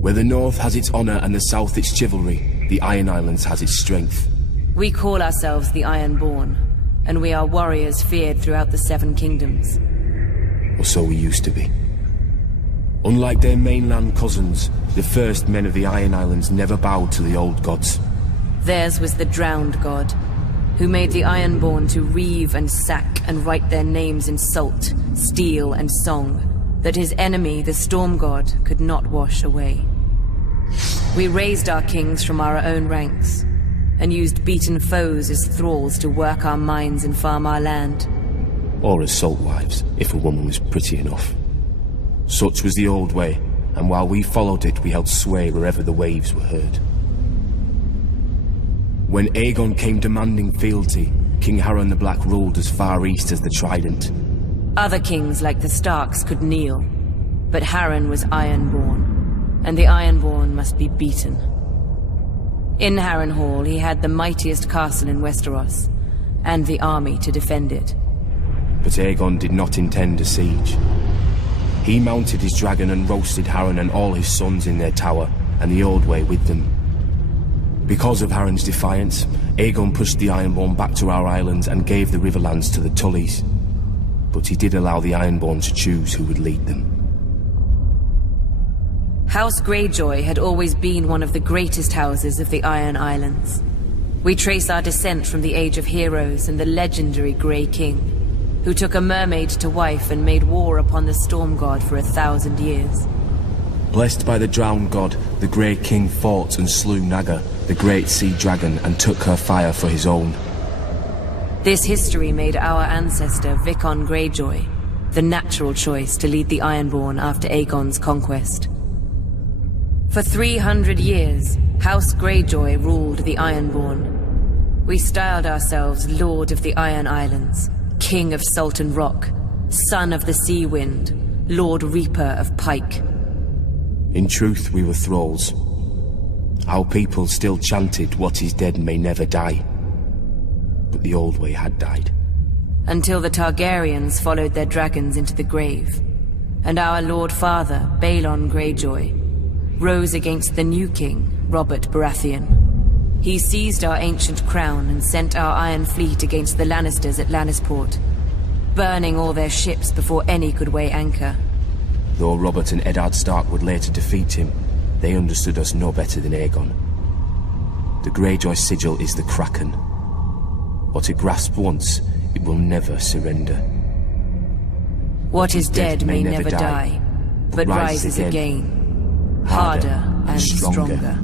Where the north has its honor and the south its chivalry, the Iron Islands has its strength. We call ourselves the Ironborn, and we are warriors feared throughout the Seven Kingdoms. Or so we used to be. Unlike their mainland cousins, the first men of the Iron Islands never bowed to the old gods. Theirs was the drowned god, who made the Ironborn to reave and sack and write their names in salt, steel and song, that his enemy, the storm god, could not wash away. We raised our kings from our own ranks, and used beaten foes as thralls to work our mines and farm our land. Or as salt wives, if a woman was pretty enough. Such was the old way, and while we followed it, we held sway wherever the waves were heard. When Aegon came demanding fealty, King Harren the Black ruled as far east as the Trident. Other kings like the Starks could kneel, but Harren was Ironborn, and the Ironborn must be beaten. In Harrenhal, he had the mightiest castle in Westeros, and the army to defend it. But Aegon did not intend a siege. He mounted his dragon and roasted Harren and all his sons in their tower, and the Old Way with them. Because of Harren's defiance, Aegon pushed the Ironborn back to our islands and gave the Riverlands to the Tullys. But he did allow the Ironborn to choose who would lead them. House Greyjoy had always been one of the greatest houses of the Iron Islands. We trace our descent from the Age of Heroes and the legendary Grey King, who took a mermaid to wife and made war upon the Storm God for 1,000 years. Blessed by the Drowned God, the Grey King fought and slew Naga, the great sea dragon, and took her fire for his own. This history made our ancestor Vicon Greyjoy the natural choice to lead the Ironborn after Aegon's conquest. For 300 years, House Greyjoy ruled the Ironborn. We styled ourselves Lord of the Iron Islands, King of Salton Rock, Son of the Sea Wind, Lord Reaper of Pyke. In truth, we were thralls. Our people still chanted, "What is dead may never die." But the Old Way had died. Until the Targaryens followed their dragons into the grave, and our Lord Father, Balon Greyjoy, rose against the new king, Robert Baratheon. He seized our ancient crown and sent our Iron Fleet against the Lannisters at Lannisport, burning all their ships before any could weigh anchor. Though Robert and Eddard Stark would later defeat him, they understood us no better than Aegon. The Greyjoy sigil is the Kraken. What it grasped once, it will never surrender. What is dead may never die, but rises again, harder and stronger.